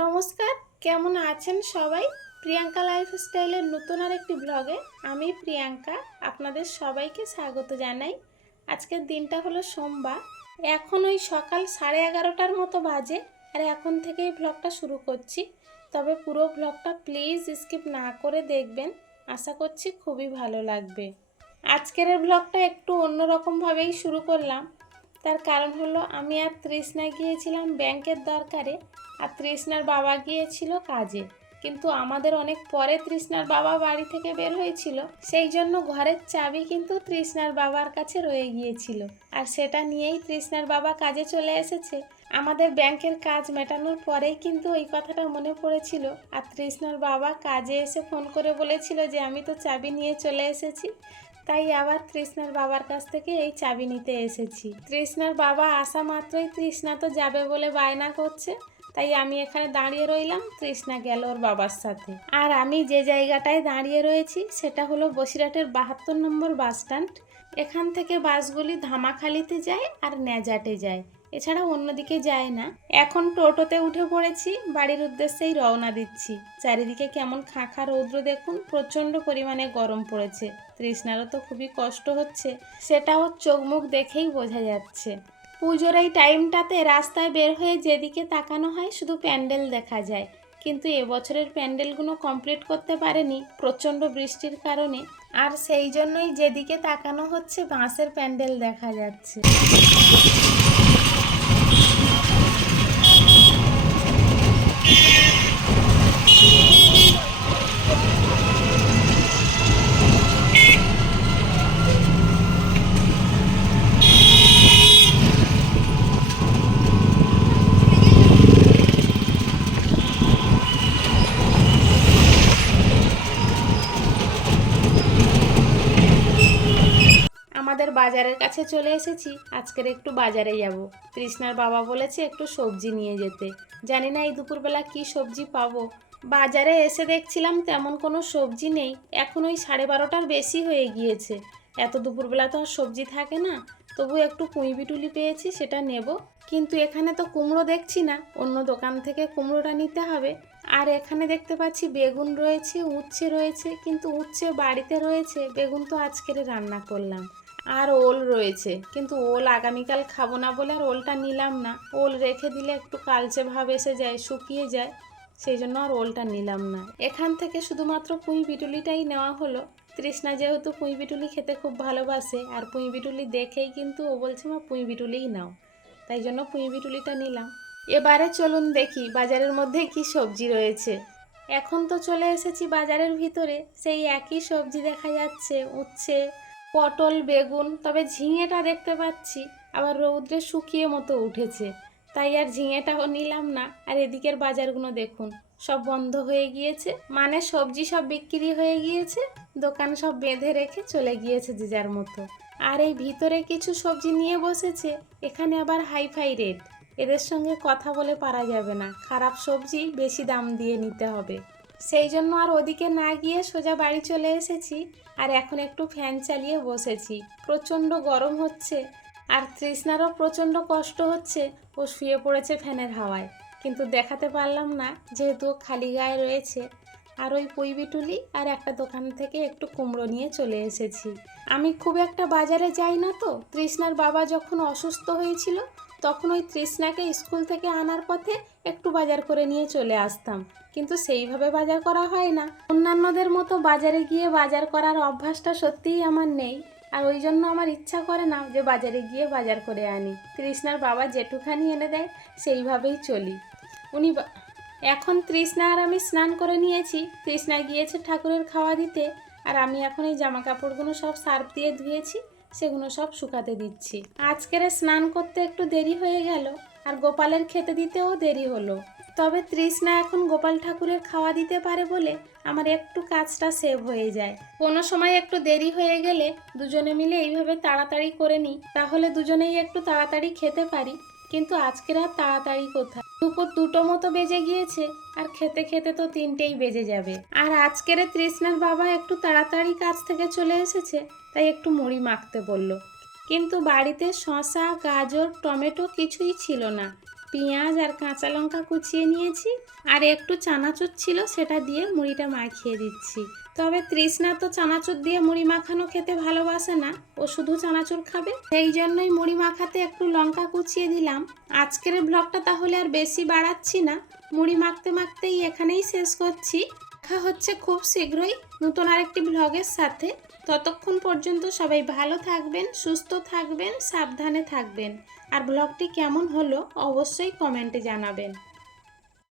নমস্কার, কেমন আছেন সবাই? প্রিয়াঙ্কা লাইফস্টাইলের নতুন আর একটি ব্লগে আমি প্রিয়াঙ্কা আপনাদের সবাইকে স্বাগত জানাই। আজকের দিনটা হলো সোমবার। এখন ওই সকাল সাড়ে এগারোটার মতো বাজে আর এখন থেকেই ব্লগটা শুরু করছি। তবে পুরো ব্লগটা প্লিজ স্কিপ না করে দেখবেন। আশা করছি খুবই ভালো লাগবে। আজকের ব্লগটা একটু অন্যরকমভাবেই শুরু করলাম। তার কারণ হলো আমি আর তৃষ্ণা গিয়েছিলাম ব্যাংকের দরকারে। আর তৃষ্ণার বাবা গিয়েছিল কাজে। কিন্তু আমাদের অনেক পরে তৃষ্ণার বাবা বাড়ি থেকে বের হয়েছিল। সেই জন্য ঘরের চাবি কিন্তু তৃষ্ণার বাবার কাছে রয়ে গিয়েছিল। আর সেটা নিয়েই তৃষ্ণার বাবা কাজে চলে এসেছে। আমাদের ব্যাংকের কাজ মেটানোর পরেই কিন্তু ওই কথাটা মনে পড়েছিল। আর তৃষ্ণার বাবা কাজে এসে ফোন করে বলেছিল যে, আমি তো চাবি নিয়ে চলে এসেছি। তাই আবার তৃষ্ণার বাবার কাছ থেকে এই চাবি নিতে এসেছি। তৃষ্ণার বাবা আসা মাত্রই তৃষ্ণা তো যাবে বলে বায়না করছে। তাই আমি এখানে দাঁড়িয়ে রইলাম তৃষ্ণা গেল ওর বাবার সাথে। আর আমি যে জায়গাটায় দাঁড়িয়ে রয়েছি, সেটা হলো বসিরহাটের বাহাত্তর নম্বর বাস স্ট্যান্ড। এখান থেকে বাসগুলি ধামাখালিতে যায় আর ন্যাজাটে যায়। এছাড়া অন্যদিকে যায় না। এখন টোটোতে উঠে পড়েছি, বাড়ির উদ্দেশ্যেই রওনা দিচ্ছি। চারিদিকে কেমন খাঁখা রৌদ্র দেখুন, প্রচণ্ড পরিমাণে গরম পড়েছে। তৃষ্ণারও তো খুবই কষ্ট হচ্ছে সেটা ওর চোখ মুখ দেখেই বোঝা যাচ্ছে। পুজোর এই টাইমটাতে রাস্তায় বের হয়ে যেদিকে তাকানো হয় শুধু প্যান্ডেল দেখা যায়। কিন্তু এবছরের প্যান্ডেলগুলো কমপ্লিট করতে পারেনি প্রচণ্ড বৃষ্টির কারণে। আর সেই জন্যই যেদিকে তাকানো হচ্ছে বাঁশের প্যান্ডেল দেখা যাচ্ছে। আমাদের বাজারের কাছে চলে এসেছি। আজকের একটু বাজারে যাব। তৃষ্ণার বাবা বলেছে একটু সবজি নিয়ে যেতে। জানি না এই দুপুরবেলা কি সবজি পাবো। বাজারে এসে দেখছিলাম তেমন কোনো সবজি নেই। এখন ওই সাড়ে বারোটার বেশি হয়ে গিয়েছে। এত দুপুরবেলা তো আর সবজি থাকে না। তবু একটু পুঁই বিটুলি পেয়েছি, সেটা নেব। কিন্তু এখানে তো কুমড়ো দেখছি না। অন্য দোকান থেকে কুমড়োটা নিতে হবে। আর এখানে দেখতে পাচ্ছি বেগুন রয়েছে, উচ্ছে রয়েছে। কিন্তু উচ্ছে বাড়িতে রয়েছে। বেগুন তো আজকের রান্না করলাম। আর ওল রয়েছে। কিন্তু ওল আগামীকাল খাব না বলে আর ওলটা নিলাম না। ওল রেখে দিলে একটু কালচে ভাব এসে যায়, শুকিয়ে যায়। সেই জন্য আর ওলটা নিলাম না। এখান থেকে শুধুমাত্র পুঁই বিটুলিটাই নেওয়া হলো। তৃষ্ণা যেহেতু পুঁই বিটুলি খেতে খুব ভালোবাসে, আর পুঁই বিটুলি দেখেই কিন্তু ও বলছে, মা, পুঁই বিটুলিই নাও। তাই জন্য পুঁই বিটুলিটা নিলাম। এবারে চলুন দেখি বাজারের মধ্যে কি সবজি রয়েছে। এখন তো চলে এসেছি বাজারের ভিতরে। সেই একই সবজি দেখা যাচ্ছে, উচ্ছে পটল, বেগুন, তবে ঝিঙেটা দেখতে পাচ্ছি। আবার রৌদ্রে শুকিয়ে মতো উঠেছে। তাই আর ঝিঙেটাও নিলাম না। আর এদিকের বাজারগুলো দেখুন। সব বন্ধ হয়ে গিয়েছে। মানে সবজি সব বিক্রি হয়ে গিয়েছে। দোকান সব বেঁধে রেখে চলে গিয়েছে যে যার মতো। আর এই ভিতরে কিছু সবজি নিয়ে বসেছে। এখানে আবার হাইফাই রেট। এদের সঙ্গে কথা বলে পারা যাবে না। খারাপ সবজি বেশি দাম দিয়ে নিতে হবে। সেই জন্য আর ওদিকে না গিয়ে সোজা বাড়ি চলে এসেছি। আর এখন একটু ফ্যান চালিয়ে বসেছি। প্রচণ্ড গরম হচ্ছে। আর তৃষ্ণারও প্রচণ্ড কষ্ট হচ্ছে। ও শুয়ে পড়েছে ফ্যানের হাওয়ায়। কিন্তু দেখাতে পারলাম না, যেহেতু খালি গায়ে রয়েছে। আর ওই পুইবিটুলি আর একটা দোকান থেকে একটু কুমড়ো নিয়ে চলে এসেছি। আমি খুব একটা বাজারে যাই না তো। তৃষ্ণার বাবা যখন অসুস্থ হয়েছিল তখন ওই তৃষ্ণাকে স্কুল থেকে আনার পথে একটু বাজার করে নিয়ে চলে আসতাম। কিন্তু সেইভাবে বাজার করা হয় না। অন্যান্যদের মতো বাজারে গিয়ে বাজার করার অভ্যাসটা সত্যিই আমার নেই। আর ওই জন্য আমার ইচ্ছা করে না যে বাজারে গিয়ে বাজার করে আনি। তৃষ্ণার বাবা যেটুখানি এনে দেয়, সেইভাবেই চলি। উনি এখন তৃষ্ণা আর আমি স্নান করে নিয়েছি। তৃষ্ণা গিয়েছে ঠাকুরের খাওয়া দিতে। আর আমি এখন এই জামা কাপড়গুলো সব সার্ফ দিয়ে ধুয়েছি। সেগুলো সব শুকাতে দিচ্ছি। আজকের স্নান করতে একটু দেরি হয়ে গেল আর গোপালের খেতে দিতেও দেরি হলো। তবে তৃষ্ণা এখন গোপাল ঠাকুরের খাওয়া দিতে পারে বলে আমার একটু কাজটা সেভ হয়ে যায়। কোনো সময় একটু দেরি হয়ে গেলে দুজনে মিলে এইভাবে তাড়াতাড়ি করে নিই, তাহলে দুজনেই একটু তাড়াতাড়ি খেতে পারি। কিন্তু আজকের আর তাড়াতাড়ি কোথায়? দুপুর দুটো মতো বেজে গিয়েছে, আর খেতে খেতে তো তিনটেই বেজে যাবে। আর আজকের তৃষ্ণার বাবা একটু তাড়াতাড়ি কাজ থেকে চলে এসেছে, তাই একটু মুড়ি মাখতে বলল। কিন্তু বাড়িতে শসা, গাজর, টমেটো কিছুই ছিল না। পেঁয়াজ আর কাঁচা লঙ্কা কুচিয়ে নিয়েছি আর একটু চানাচুর ছিল, সেটা দিয়ে মুড়িটা মাখিয়ে দিচ্ছি। তবে তৃষ্ণা তো চানাচুর দিয়ে মুড়ি মাখানো খেতে ভালোবাসে না, ও শুধু চানাচুর খাবে। সেই জন্যই মুড়ি মাখাতে একটু লঙ্কা কুচিয়ে দিলাম। আজকের ব্লগটা তাহলে আর বেশি বাড়াচ্ছি না, মুড়ি মাখতে মাখতেই এখানেই শেষ করছি। দেখা হচ্ছে খুব শীঘ্রই নতুন আরেকটি ব্লগের সাথে। ততক্ষণ পর্যন্ত সবাই ভালো থাকবেন, সুস্থ থাকবেন, সাবধানে থাকবেন। আর ব্লগটি কেমন হলো অবশ্যই কমেন্টে জানাবেন।